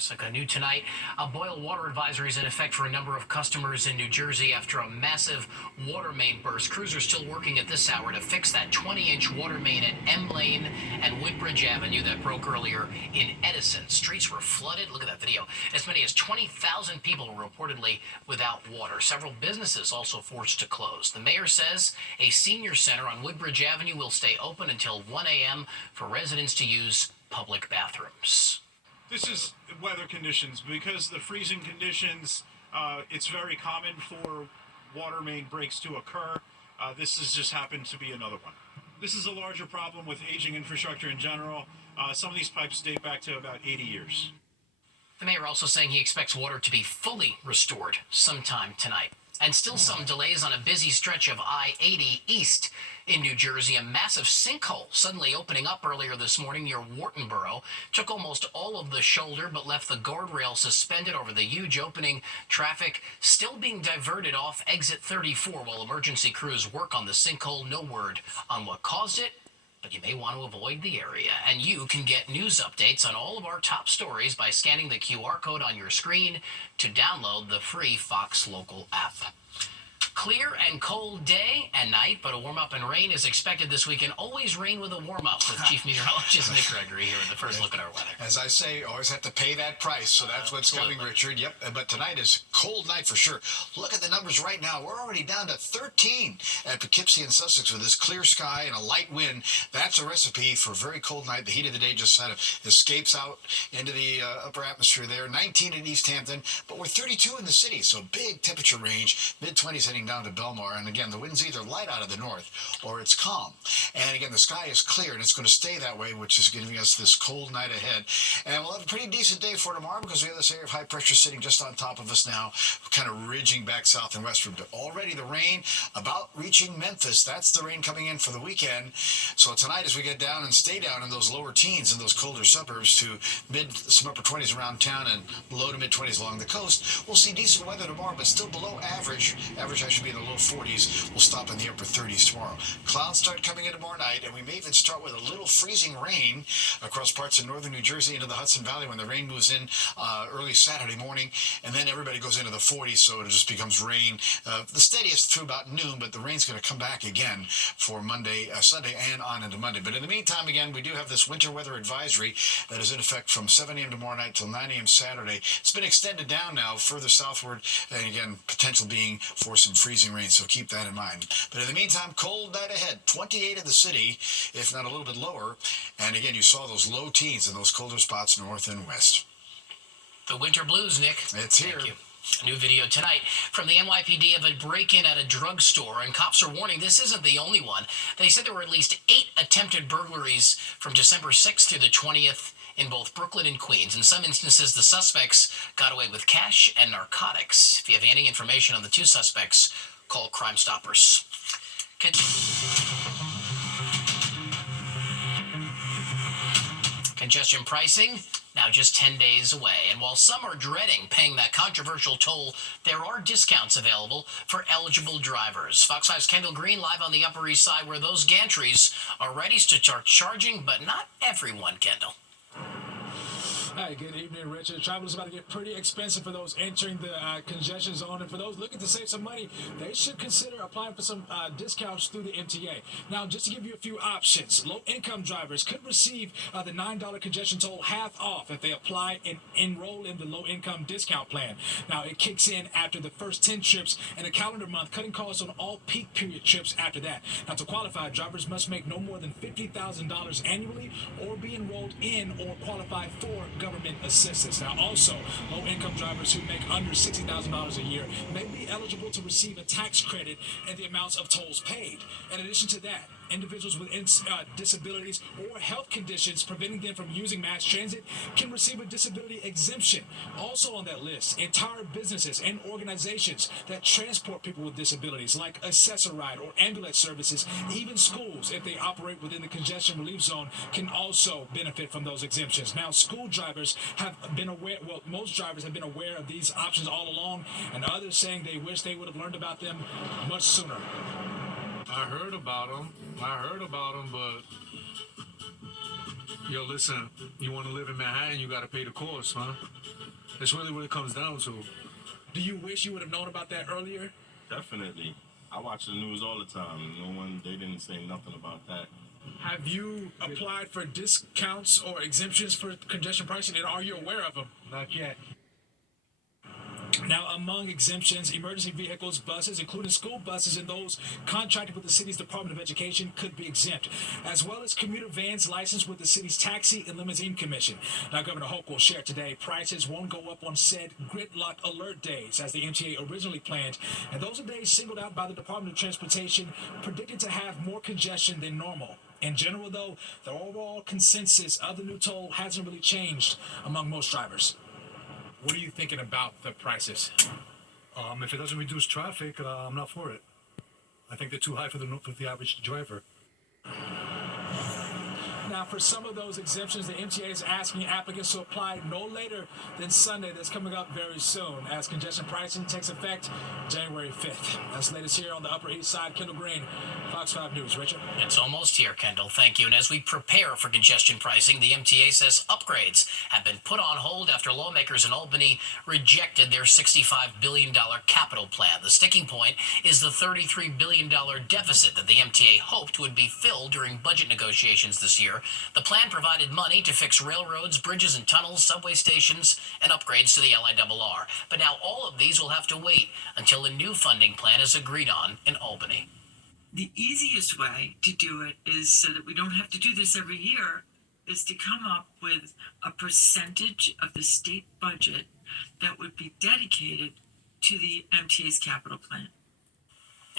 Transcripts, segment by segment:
Jessica, new tonight, a boil water advisory is in effect for a number of customers in New Jersey after a massive water main burst. Crews are still working at this hour to fix that 20-inch water main at M Lane and Woodbridge Avenue that broke earlier in Edison. Streets were flooded. Look at that video. As many as 20,000 people are reportedly without water. Several businesses also forced to close. The mayor says a senior center on Woodbridge Avenue will stay open until 1 a.m. for residents to use public bathrooms. This is weather conditions. Because the freezing conditions, it's very common for water main breaks to occur. This has just happened to be another one. This is a larger problem with aging infrastructure in general. Some of these pipes date back to about 80 years. The mayor also saying he expects water to be fully restored sometime tonight. And still some delays on a busy stretch of I-80 east in New Jersey. A massive sinkhole suddenly opening up earlier this morning near Whartonboro. Took almost all of the shoulder but left the guardrail suspended over the huge opening. Traffic still being diverted off exit 34 while emergency crews work on the sinkhole. No word on what caused it, but you may want to avoid the area. And you can get news updates on all of our top stories by scanning the QR code on your screen to download the free Fox Local app. Clear and cold day and night, but a warm-up and rain is expected this weekend. Always rain with a warm-up with Chief Meteorologist Nick Gregory here at the first look at our weather. As I say, always have to pay that price, so that's what's Absolutely. coming, Richard. Yep, but tonight is cold night for sure. Look at the numbers right now. We're already down to 13 at Poughkeepsie and Sussex with this clear sky and a light wind. That's a recipe for a very cold night. The heat of the day just kind of escapes out into the upper atmosphere there. 19 in East Hampton, but we're 32 in the city, so big temperature range. Mid-20s heading down to Belmar, and again, the wind's either light out of the north or it's calm. And again, the sky is clear, and it's going to stay that way, which is giving us this cold night ahead. And we'll have a pretty decent day for tomorrow because we have this area of high pressure sitting just on top of us now, kind of ridging back south and westward. But already the rain about reaching Memphis. That's the rain coming in for the weekend. So tonight, as we get down and stay down in those lower teens in those colder suburbs to some upper 20s around town and low to mid 20s along the coast, we'll see decent weather tomorrow, but still below average. Average I should be in the low 40s. We'll stop in the upper 30s tomorrow. Clouds start coming in tomorrow night, and we may even start with a little freezing rain across parts of northern New Jersey into the Hudson Valley when the rain moves in early Saturday morning, and then everybody goes into the 40s, so it just becomes rain. The steadiest through about noon, but the rain's going to come back again for Sunday, and on into Monday. But in the meantime, again, we do have this winter weather advisory that is in effect from 7 a.m. tomorrow night till 9 a.m. Saturday. It's been extended down now further southward, and again, potential being for some freezing rain, so keep that in mind. But in the meantime, cold night ahead. 28 in the city, if not a little bit lower. And again, you saw those low teens in those colder spots north and west. The winter blues, Nick. It's here. Thank you. A new video tonight from the NYPD of a break-in at a drugstore, and cops are warning this isn't the only one. They said there were at least 8 attempted burglaries from December 6th through the 20th in both Brooklyn and Queens. In some instances, the suspects got away with cash and narcotics. If you have any information on the 2 suspects, call Crime Stoppers. Congestion pricing now just 10 days away. And while some are dreading paying that controversial toll, there are discounts available for eligible drivers. Fox 5's Kendall Green live on the Upper East Side where those gantries are ready to start charging, but not everyone, Kendall. Hi, good evening, Richard. Travel is about to get pretty expensive for those entering the congestion zone, and for those looking to save some money, they should consider applying for some discounts through the MTA. Now, just to give you a few options, low-income drivers could receive the $9 congestion toll half off if they apply and enroll in the low-income discount plan. Now, it kicks in after the first 10 trips in a calendar month, cutting costs on all peak period trips after that. Now, to qualify, drivers must make no more than $50,000 annually or be enrolled in or qualify for government assistance. Now, also, low-income drivers who make under $60,000 a year may be eligible to receive a tax credit in the amounts of tolls paid. In addition to that, individuals with disabilities or health conditions preventing them from using mass transit can receive a disability exemption. Also on that list, entire businesses and organizations that transport people with disabilities like Access-a-Ride or ambulance services, even schools, if they operate within the congestion relief zone, can also benefit from those exemptions. Now, school drivers have been aware, well, most drivers have been aware of these options all along, and others saying they wish they would have learned about them much sooner. I heard about them, but Yo, listen, you want to live in Manhattan, you got to pay the cost, huh? That's really what it comes down to. Do you wish you would have known about that earlier? Definitely. I watch the news all the time. They didn't say nothing about that. Have you applied for discounts or exemptions for congestion pricing, and are you aware of them? Not yet. Now, among exemptions, emergency vehicles, buses, including school buses and those contracted with the city's Department of Education, could be exempt, as well as commuter vans licensed with the city's Taxi and Limousine Commission. Now, Governor Hoke will share today prices won't go up on said gridlock alert days as the MTA originally planned, and those are days singled out by the Department of Transportation, predicted to have more congestion than normal. In general, though, the overall consensus of the new toll hasn't really changed among most drivers. What are you thinking about the prices? If it doesn't reduce traffic, I'm not for it. I think they're too high for the average driver. Now, for some of those exemptions, the MTA is asking applicants to apply no later than Sunday. That's coming up very soon, as congestion pricing takes effect January 5th. That's the latest here on the Upper East Side. Kendall Green, Fox 5 News. Richard? It's almost here, Kendall. Thank you. And as we prepare for congestion pricing, the MTA says upgrades have been put on hold after lawmakers in Albany rejected their $65 billion capital plan. The sticking point is the $33 billion deficit that the MTA hoped would be filled during budget negotiations this year. The plan provided money to fix railroads, bridges and tunnels, subway stations, and upgrades to the LIRR. But now all of these will have to wait until a new funding plan is agreed on in Albany. The easiest way to do it is, so that we don't have to do this every year, is to come up with a percentage of the state budget that would be dedicated to the MTA's capital plan.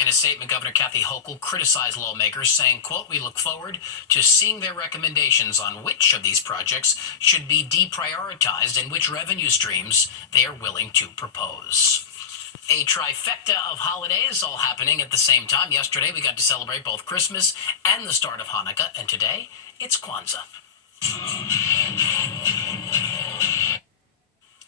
In a statement, Governor Kathy Hochul criticized lawmakers, saying, quote, "We look forward to seeing their recommendations on which of these projects should be deprioritized and which revenue streams they are willing to propose." A trifecta of holidays all happening at the same time. Yesterday, we got to celebrate both Christmas and the start of Hanukkah, and today, it's Kwanzaa.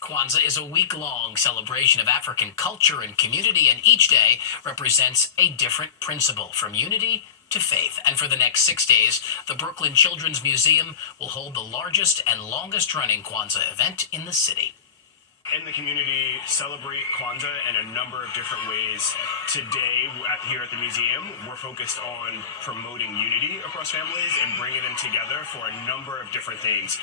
Kwanzaa is a week-long celebration of African culture and community, and each day represents a different principle, from unity to faith. And for the next 6 days, the Brooklyn Children's Museum will hold the largest and longest-running Kwanzaa event in the city. In the community, celebrate Kwanzaa in a number of different ways. Today, here at the museum, we're focused on promoting unity across families and bringing them together for a number of different things.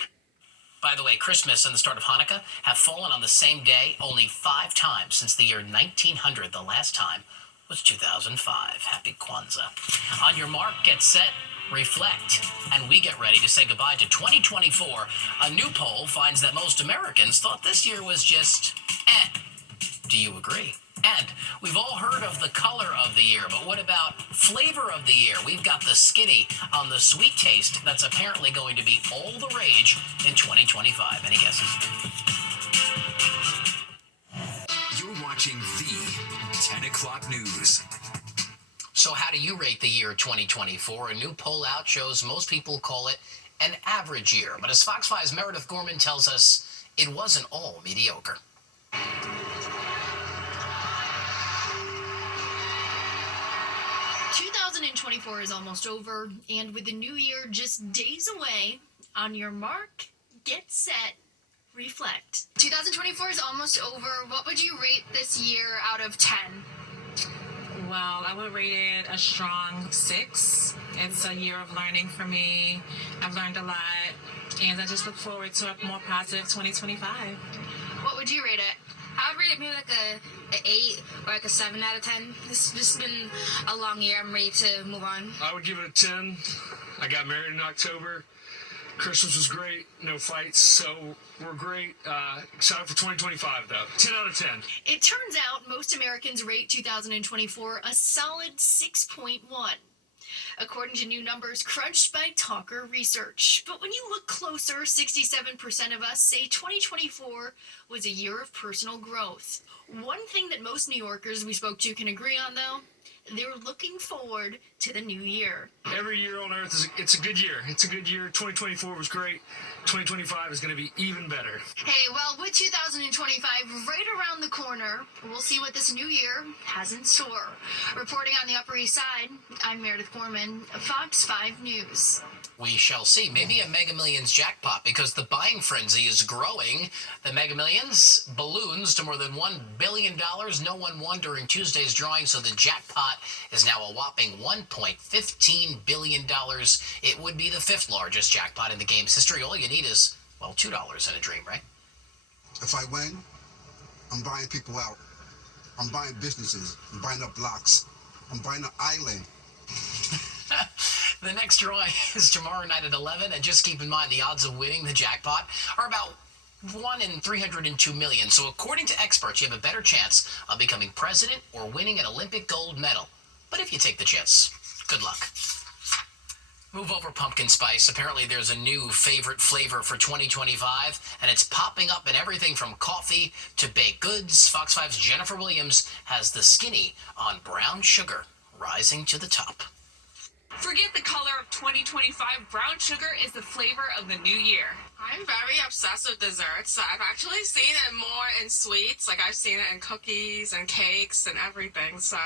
By the way, Christmas and the start of Hanukkah have fallen on the same day only 5 times since the year 1900. The last time was 2005. Happy Kwanzaa. On your mark, get set, reflect, and we get ready to say goodbye to 2024. A new poll finds that most Americans thought this year was just eh. Do you agree? And we've all heard of the color of the year, but what about flavor of the year? We've got the skinny on the sweet taste that's apparently going to be all the rage in 2025. Any guesses? You're watching the 10 o'clock news. So how do you rate the year 2024? A new poll out shows most people call it an average year. But as Fox 5's Meredith Gorman tells us, it wasn't all mediocre. 2024 is almost over, and with the new year just days away, on your mark, get set, reflect. 2024 is almost over. What would you rate this year out of 10? Well, I would rate it a strong 6. It's a year of learning for me. I've learned a lot, and I just look forward to a more positive 2025. What would you rate it? I would rate it maybe like a 8 or like a 7 out of 10. This has been a long year. I'm ready to move on. I would give it a 10. I got married in October. Christmas was great. No fights, so we're great. Excited for 2025, though. 10 out of 10. It turns out most Americans rate 2024 a solid 6.1. According to new numbers crunched by Talker Research. But when you look closer, 67% of us say 2024 was a year of personal growth. One thing that most New Yorkers we spoke to can agree on, though, they're looking forward to the new year. Every year on Earth, it's a good year. It's a good year. 2024 was great. 2025 is going to be even better. Hey, well, with 2024, 2025 right around the corner. We'll see what this new year has in store. Reporting on the Upper East Side, I'm Meredith Gorman, Fox 5 News. We shall see. Maybe a Mega Millions jackpot, because the buying frenzy is growing. The Mega Millions balloons to more than $1 billion. No one won during Tuesday's drawing, so the jackpot is now a whopping $1.15 billion. It would be the 5th largest jackpot in the game's history. All you need is, well, $2 in a dream, right? If I win, I'm buying people out. I'm buying businesses. I'm buying up blocks. I'm buying an island. The next drawing is tomorrow night at 11, and just keep in mind the odds of winning the jackpot are about 1 in 302 million. So according to experts, you have a better chance of becoming president or winning an Olympic gold medal. But if you take the chance, good luck. Move over pumpkin spice. Apparently there's a new favorite flavor for 2025, and it's popping up in everything from coffee to baked goods. Fox 5's Jennifer Williams has the skinny on brown sugar rising to the top. Forget the color of 2025. Brown sugar is the flavor of the new year. I'm very obsessed with desserts. I've actually seen it more in sweets. Like I've seen it in cookies and cakes and everything. So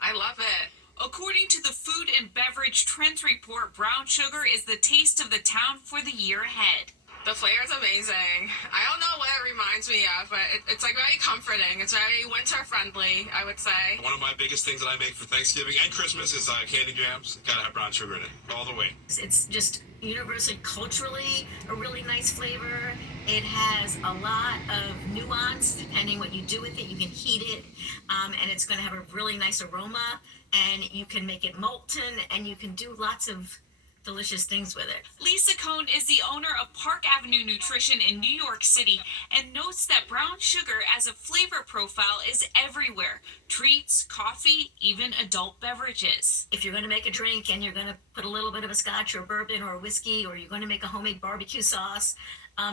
I love it. According to the Food and Beverage Trends Report, brown sugar is the taste of the town for the year ahead. The flavor is amazing. I don't know what it reminds me of, but it's like very comforting. It's very winter friendly, I would say. One of my biggest things that I make for Thanksgiving and Christmas is candy jams. Gotta have brown sugar in it, all the way. It's just universally, culturally, a really nice flavor. It has a lot of nuance depending what you do with it. You can heat it, and it's going to have a really nice aroma, and you can make it molten, and you can do lots of delicious things with it. Lisa Cohn is the owner of Park Avenue Nutrition in New York City and notes that brown sugar as a flavor profile is everywhere. Treats, coffee, even adult beverages. If you're going to make a drink and you're going to put a little bit of a scotch or bourbon or a whiskey, or you're going to make a homemade barbecue sauce,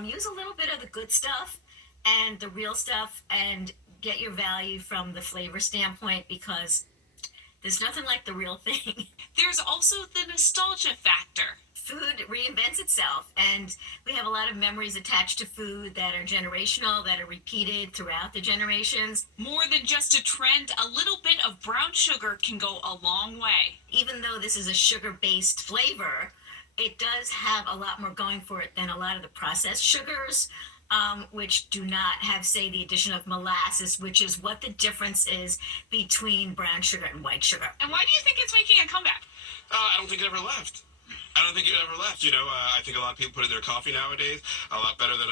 use a little bit of the good stuff and the real stuff and get your value from the flavor standpoint, because there's nothing like the real thing. There's also the nostalgia factor. Food reinvents itself, and we have a lot of memories attached to food that are generational, that are repeated throughout the generations. More than just a trend, a little bit of brown sugar can go a long way. Even though this is a sugar-based flavor, it does have a lot more going for it than a lot of the processed sugars, which do not have, say, the addition of molasses, which is what the difference is between brown sugar and white sugar. And why do you think it's making a comeback? I don't think it ever left. I think a lot of people put it in their coffee nowadays, a lot better than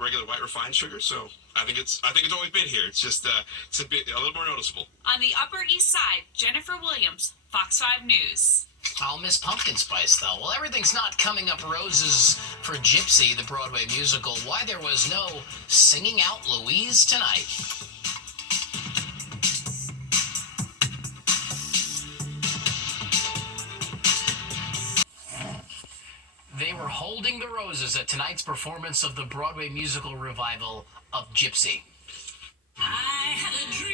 regular white refined sugar. So I think it's always been here. It's just it's a little more noticeable. On the Upper East Side, Jennifer Williams, Fox 5 News. I'll miss pumpkin spice, though. Well, everything's not coming up roses for Gypsy, the Broadway musical. Why there was no singing out Louise tonight? They were holding the roses at tonight's performance of the Broadway musical revival of Gypsy. I had a dream,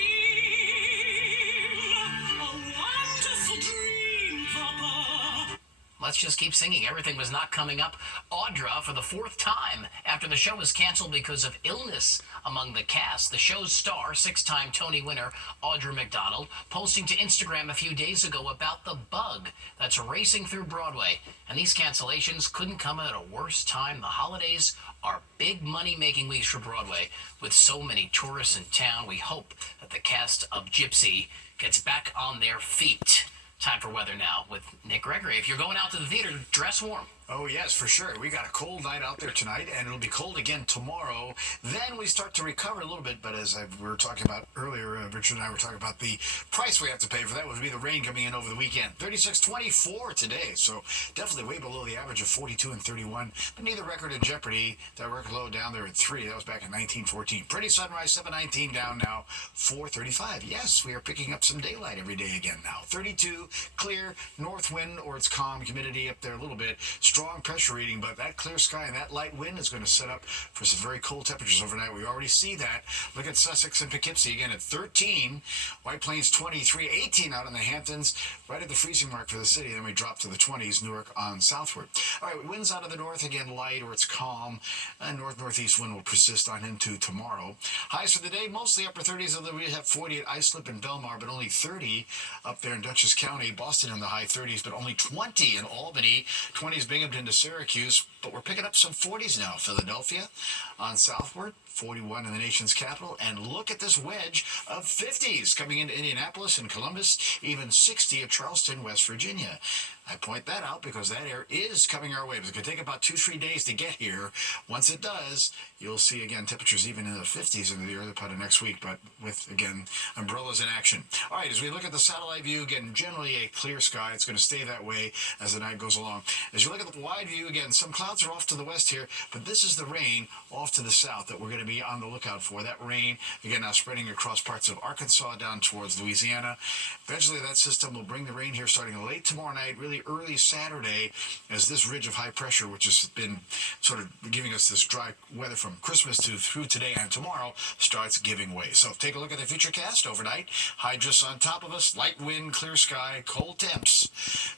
a wonderful dream, Papa. Let's just keep singing. Everything was not coming up. Audra, for the 4th time after the show was canceled because of illness among the cast, the show's star, 6-time Tony winner Audra McDonald, posting to Instagram a few days ago about the bug that's racing through Broadway. And these cancellations couldn't come at a worse time. The holidays are big money-making weeks for Broadway. With so many tourists in town, we hope that the cast of Gypsy gets back on their feet. Time for weather now with Nick Gregory. If you're going out to the theater, dress warm. Oh, yes, for sure. We got a cold night out there tonight, and it'll be cold again tomorrow. Then we start to recover a little bit, but as we were talking about earlier, Richard and I were talking about the price we have to pay for that would be the rain coming in over the weekend. 36-24 today, so definitely way below the average of 42 and 31. But neither record in jeopardy. That record low down there at 3. That was back in 1914. Pretty sunrise, 719 down now, 435. Yes, we are picking up some daylight every day again now. 32, clear, north wind, or it's calm, humidity up there a little bit. strong pressure reading, but that clear sky and that light wind is going to set up for some very cold temperatures overnight. We already see that. Look at Sussex and Poughkeepsie again at 13. White Plains 23, 18 out in the Hamptons, right at the freezing mark for the city. Then we drop to the 20s, Newark on southward. All right, winds out of the north again, light or it's calm. And north-northeast wind will persist on into tomorrow. Highs for the day, mostly upper 30s, although we have 40 at Islip and Belmar, but only 30 up there in Dutchess County. Boston in the high 30s, but only 20 in Albany. 20s Binghamton to Syracuse, but we're picking up some 40s now. Philadelphia on southward. 41 in the nation's capital, and look at this wedge of 50s coming into Indianapolis and Columbus, even 60 at Charleston, West Virginia. I point that out because that air is coming our way. It's going to take about 2-3 days to get here. Once it does, you'll see, again, temperatures even in the 50s in the early part of next week, but with, again, umbrellas in action. All right, as we look at the satellite view, again, generally a clear sky. It's going to stay that way as the night goes along. As you look at the wide view, again, some clouds are off to the west here, but this is the rain off to the south that we're going to be on the lookout for. That rain, again, now spreading across parts of Arkansas down towards Louisiana. Eventually, that system will bring the rain here starting late tomorrow night, really early Saturday, as this ridge of high pressure, which has been sort of giving us this dry weather from Christmas to through today and tomorrow, starts giving way. So take a look at the futurecast overnight. High just on top of us, light wind, clear sky, cold temps.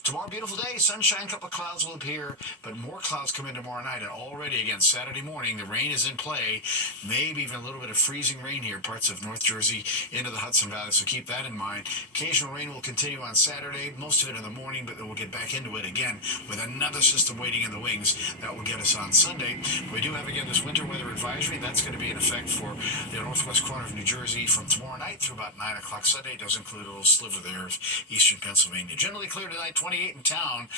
Tomorrow, beautiful day, sunshine, couple of clouds will appear, but more clouds come in tomorrow night. And already, again, Saturday morning, the rain is in play. Maybe even a little bit of freezing rain here, parts of North Jersey into the Hudson Valley, so keep that in mind. Occasional rain will continue on Saturday, most of it in the morning, but then we'll get back into it again with another system waiting in the wings that will get us on Sunday. We do have, again, this winter weather advisory. That's going to be in effect for the northwest corner of New Jersey from tomorrow night through about 9 o'clock Sunday. It does include a little sliver there of eastern Pennsylvania. Generally clear tonight, 28 in town,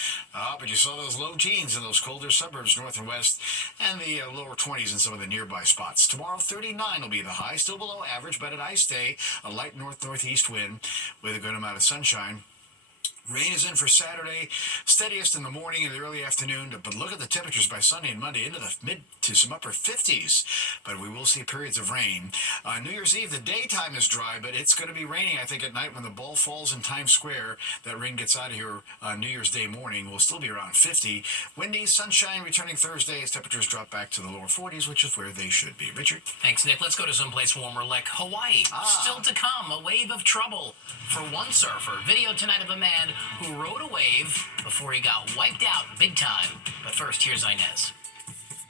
but you saw those low teens in those colder suburbs, north and west, and the lower 20s in some of the nearby spots. Tomorrow, 39 will be the high, still below average, but at ice day, a light north-northeast wind with a good amount of sunshine. Rain is in for Saturday, steadiest in the morning and the early afternoon, but look at the temperatures by Sunday and Monday into the mid to some upper 50s, but we will see periods of rain. New Year's Eve, the daytime is dry, but it's going to be raining, I think, at night when the ball falls in Times Square. That rain gets out of here on New Year's Day morning. We'll still be around 50. Windy, sunshine returning Thursday as temperatures drop back to the lower 40s, which is where they should be. Richard? Thanks, Nick. Let's go to someplace warmer like Hawaii. Still to come, a wave of trouble for one surfer. Video tonight of a man who rode a wave before he got wiped out big time. But first, here's Inez.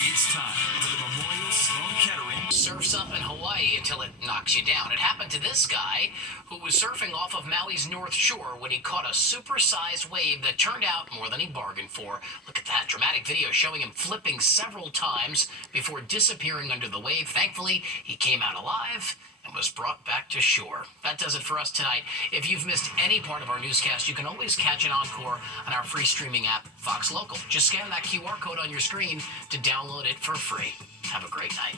It's time for the Memorial Sloan Kettering. Surfs up in Hawaii until it knocks you down. It happened to this guy who was surfing off of Maui's North Shore when he caught a supersized wave that turned out more than he bargained for. Look at that dramatic video showing him flipping several times before disappearing under the wave. Thankfully, he came out alive and was brought back to shore. That does it for us tonight. If you've missed any part of our newscast, you can always catch an encore on our free streaming app, Fox Local. Just scan that QR code on your screen to download it for free. Have a great night.